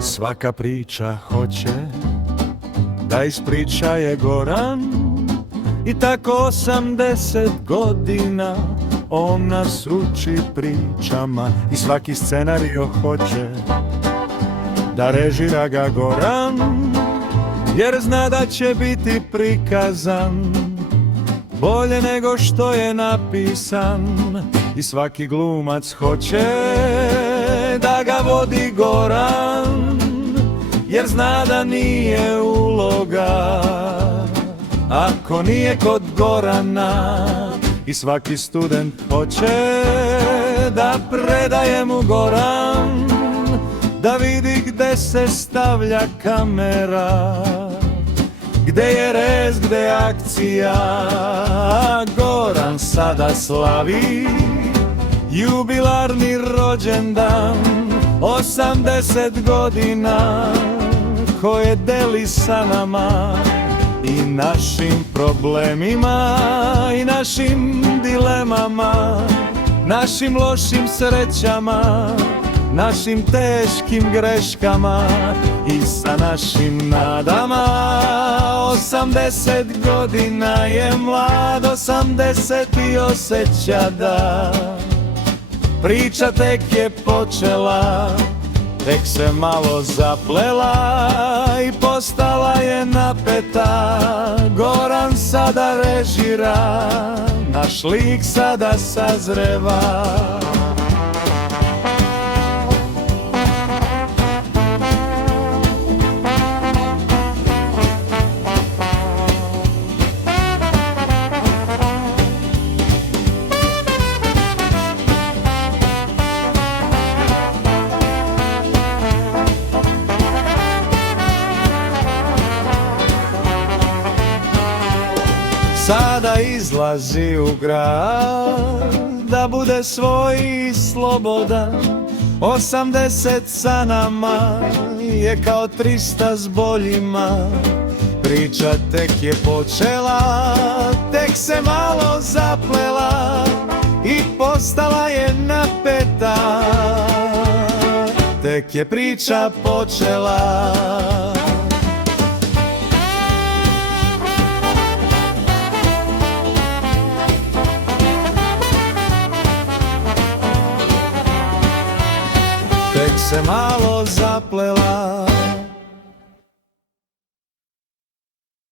Svaka priča hoće da ispriča je Goran, i tako 80 godina on nas uči pričama. I svaki scenario hoće da režira ga Goran, jer zna da će biti prikazan bolje nego što je napisan. I svaki glumac hoće da ga vodi Goran, jer zna da nije uloga ako nije kod Gorana. I svaki student hoće da predaje mu Goran, da vidi gde se stavlja kamera, gde je rez, gde je akcija. Goran sada slavi jubilarni rođendan, 80 godina koje deli sa nama, i našim problemima i našim dilemama, našim lošim srećama, našim teškim greškama i sa našim nadama. 80 godina je mlad, 80 i osjeća da priča tek je počela, tek se malo zaplela i postala je napeta. Goran sada režira, naš lik sada sazreva. Sada izlazi u grad da bude svoj i slobodan. 80 sa nama je kao 300 s boljima. Priča tek je počela, tek se malo zaplela i postala je napeta. Tek je priča počela. Tek se malo zaplela.